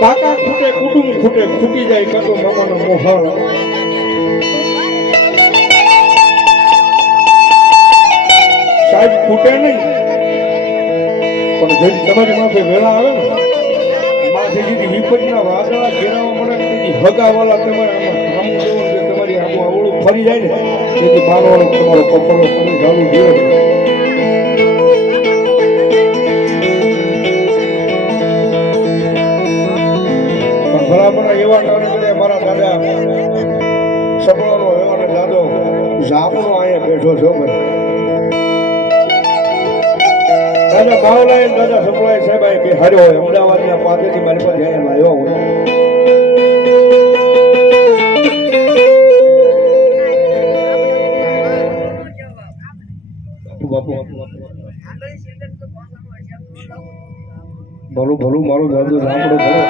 કાકા ખૂટે કુટુંબ ખૂટે ખૂટી જાય કાતો મામાનો મોહાળ સાહેબ ખૂટે નહીં પણ જેથી તમારી માથે વેળા આવે ને માથે જેથી વિપતના વાદળા ઘેરાવા મળે તેથી હગાવાલા તમારે આમાં તમારી આવું આવડું ફરી જાય ને તેથી માનવાનો તમારો કપડો તમે ચાલુ જોઈએ દાદા બાવલાએ દાદા સપલાય સાહેબ કે હાર્યો હોય અમદાવાદના પાસેથી મારી પાસે અહીંયા લાવ્યો હોય બાપુ ભલું ભલું મારું દાદુ રામડો ભલો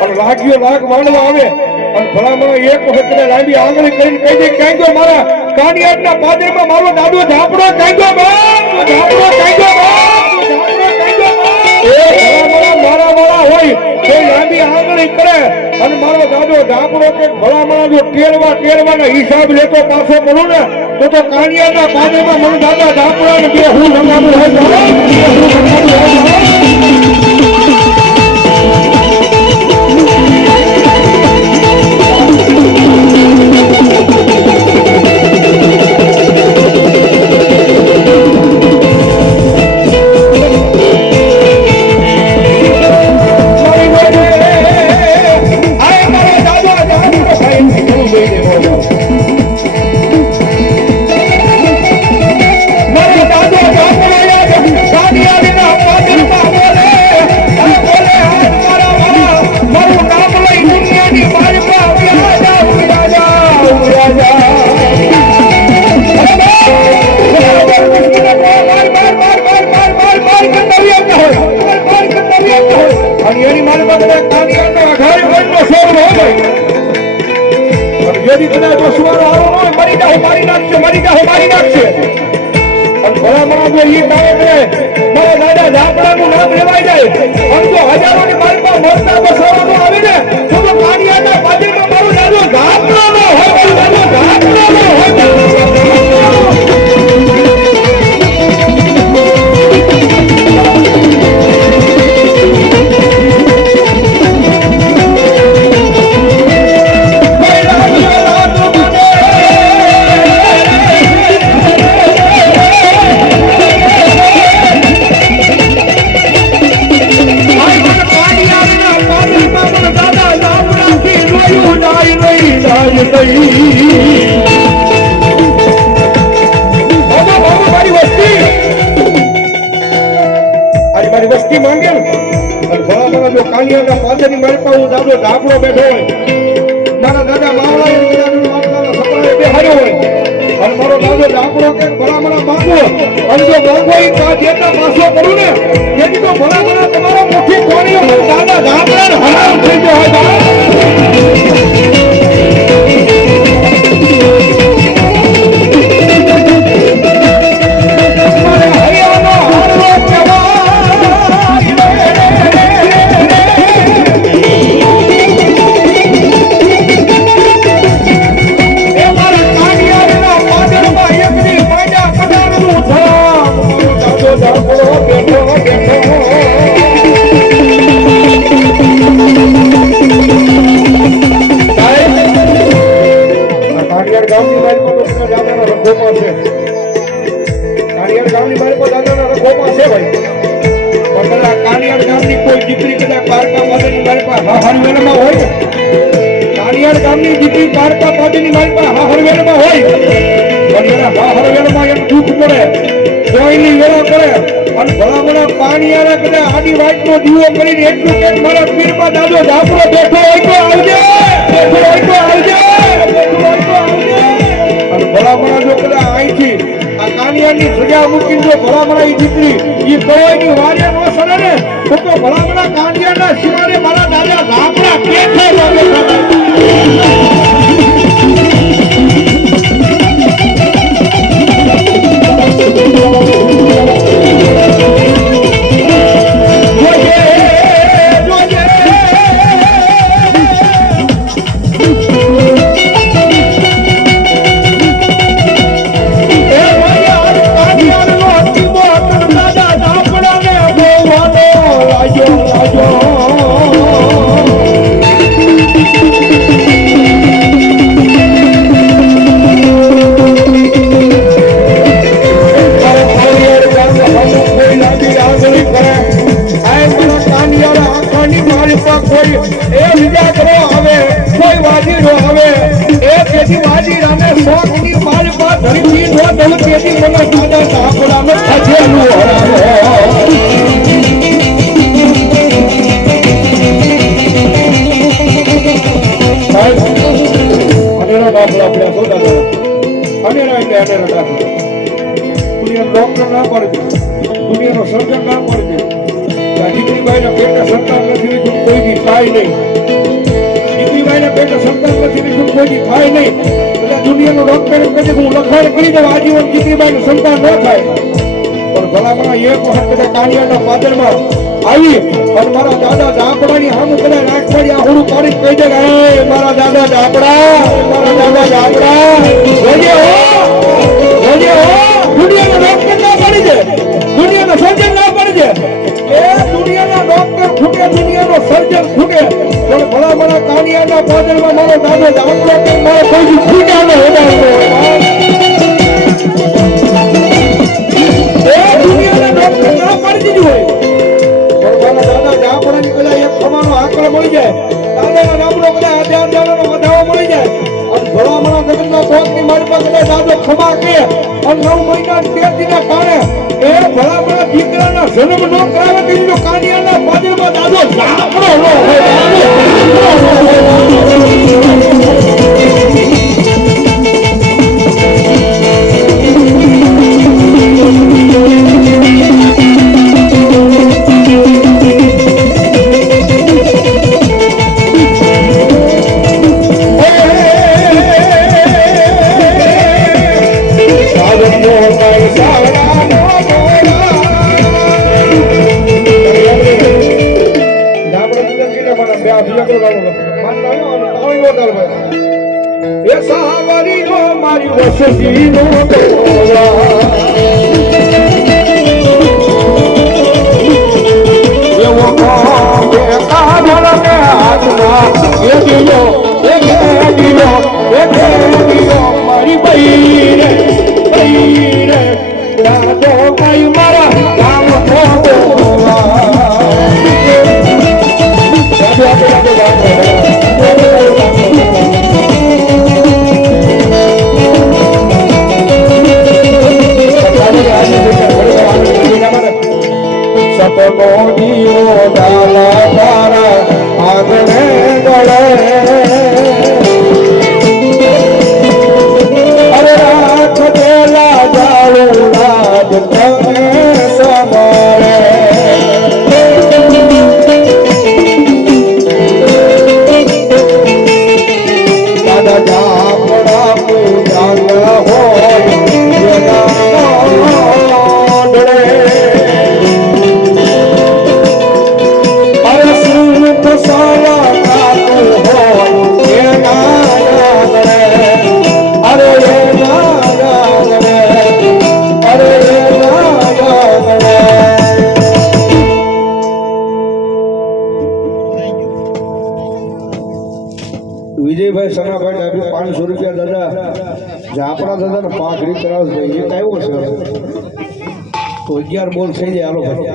અને લાગ્યો લાગ માંડવા આવે અને ભલામણ એક વખત લાંબી આંગળી કરીને કહી દે ક્યાં ગયો મારા કાનિયાદના પાદરમાં મારો દાદો ઝાપડો ક્યાં ગયો ઝાપડો ક્યાં ગયો મારા મારા હોય તો લાંબી આંગળી કરે અને મારો દાદો ઝાપડો કે ભલામણ જો ટેરવાના હિસાબ લેતો પાછો પડું ને તો કાનિયાદના પાદરમાં મને દાદા ઝાપડા ને બે હું લગાવું હોય ધાબળો બેઠો હોય મારા દાદા માવળા બેહાડ્યો હોય અને મારો દાદો ધાબળો કે ભલામણા માંગો અને જો માંગો એ જેટલા પાછો કરું ને તેથી તો ભલામણા તમારો મુઠ્ઠી કોણીઓ દાદા ધાબળા હરામ થઈ ગયો હોય દીવો કરીને એટલું કે મારા પીરમાં દાદો ઝાપડો બેઠો હોય તો આવજે બેઠો હોય તો આવજે બેઠો હોય તો આવજે અને ભલામણા જો કદાચ અહીંથી આ કાનિયાની સજા મૂકી જો ભલામણા એ દીકરી એ કવાયની વારે નો સડે ને તો ભલામણા કાનિયાના શિવાને મારા દાદા ઝાપડા બેઠા ધરતી નો દઉં તેથી મને દાદા ઝાપડાનો ખજેલું હરાવો ને રખાશે દુનિયા ડોક્ટર ના પડે દુનિયાનો સર્જન ના પડે દીકરીબાઈ ના પેટે સંતાન નથી લીધું કોઈથી થાય નહીં દીકરીબાઈ ના પેટે સંતાન નથી લીધું કોઈથી થાય નહીં બધા દુનિયાનો ડોક્ટર એમ કહે છે હું લખાણ કરી દઉં આજીવન દીકરીબાઈ નું સંતાન ન થાય પણ ભલામણા એક વખત કદાચ કાનિયાના પાદરમાં આવી અને મારા દાદા ડાપડાની સામું કદાચ નાક પાડી આ હોડું પાડી કહી દે કે મારા દાદા ડાપડા જોજે હો દુનિયાનો ડોક્ટર ના પડી દે દુનિયાનો સર્જન ના પડી દે એ દુનિયાના ડોક્ટર ખૂટે દુનિયાનો સર્જન ખૂટે પણ ભલામણા કાનિયાના પાદરમાં મારો દાદો ડાપડો કે મારો કોઈ ખૂટ્યા ન હોવાનો એ દુનિયાના ડોક્ટર ના પડી દીધી હોય દાદા ડાપડાની કદાચ એક ખમાનો આંકડો મળી જાય દાદાના નામનો કદાચ આધારનો વધાવો મળી જાય અને ભલામણા જગતના કોકની મારી પાસે કદાચ દાદો ખમા કે અને 9 મહિના 13 દિના કારણે એ ભલામણા દીકરાના જન્મ નો કરાવે તેનો કાનિયાના પાદરમાં દાદો ડાપડો નો વિજયભાઈ સનાભાઈ ડાબી 500 રૂપિયા દાદા જાપડા દાદાને પાઘડી કરાવશે એ કયો છે તો 11 બોલ થઈ જાય હાલો ભાઈ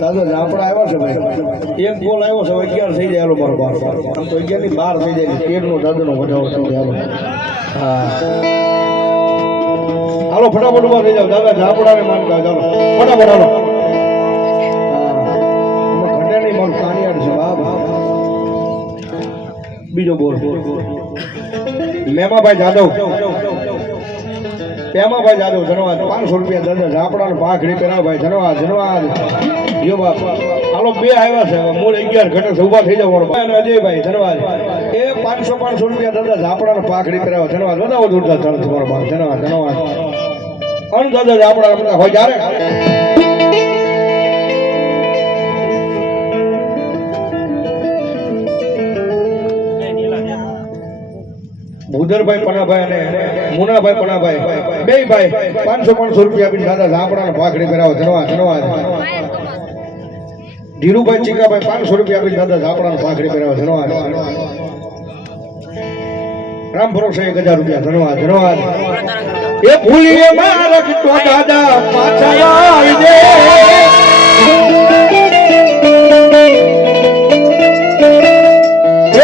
દાદા જાપડા આવ્યા છે ભાઈ એક બોલ આવ્યો છે 11 થઈ જાય હાલો મારો બાર આમ તો 11 ની 12 થઈ જાય તેરનો દાદાનો વધારો થઈ જાય હા હાલો ફટાફટ ઉભા થઈ જાવ દાદા જાપડાને માનતા ચાલો ફટાફટ હાલો હા ઘટે નહીં મારું કાનિયાડ છે બાબા બીજો બોલ મેમાભાઈ જાદવ પેમાભાઈ જાદવ ધન્યવાદ 500 રૂપિયા દાદા ઝાપડાનો પાઘડી પહેરાવ ભાઈ ધન્યવાદ યો બાપ હાલો બે આવ્યા છે મૂળ 11 ઘટક ઉભા થઈ જાવ મારો ભાઈ અને અજયભાઈ ધન્યવાદ એ 500 રૂપિયા દાદા ઝાપડાનો પાઘડી પહેરાવ ધન્યવાદ વધાવો જોરદાર ચાલશે મારો ભાઈ ધન્યવાદ અન દાદા ઝાપડા હોય જ્યારે ભૂદરભાઈ પનાભાઈ અને મુનાભાઈ પનાભાઈ બે ભાઈ 500 રૂપિયા આપીને દાદા ઝાપડાનો પાઘડી પહેરાવો ધન્યવાદ ધીરુભાઈ ચીકાભાઈ 500 રૂપિયા આપીને દાદા ઝાપડાનો પાઘડી પહેરાવો ધન્યવાદ રામ ભરોસે 1000 રૂપિયા ધન્યવાદ એ ભૂલીએ મારક તો દાદા પાછા આવી દે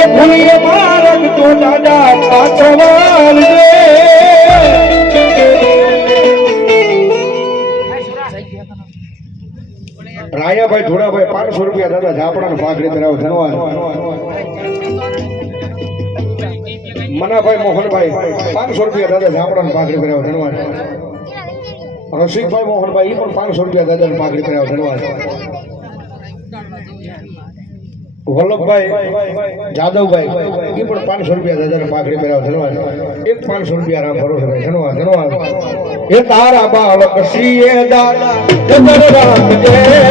એ ભૂલીએ મારક તો દાદા પાછા આવી દે રાયાભાઈ ધોળાભાઈ 500 રૂપિયા દાદા ઝાપડાનો પાઘડી પહેરાવો ધન્યવાદ મનાભાઈ મોહનભાઈ 500 રૂપિયા દાદા ઝાપડાની પાઘડી પહેરાવ ધન્યવાદ. રસિકભાઈ મોહનભાઈ પણ 500 રૂપિયા દાદાની પાઘડી પહેરાવ ધન્યવાદ. વલ્લભભાઈ જાદવભાઈ એ પણ 500 રૂપિયા દાદાની પાઘડી પહેરાવ ધન્યવાદ. એક 500 રૂપિયા રામ ભરોસાભાઈ ધન્યવાદ ધન્યવાદ. એ તારા બાળક શ્રીએ દાદા જબર રાખજે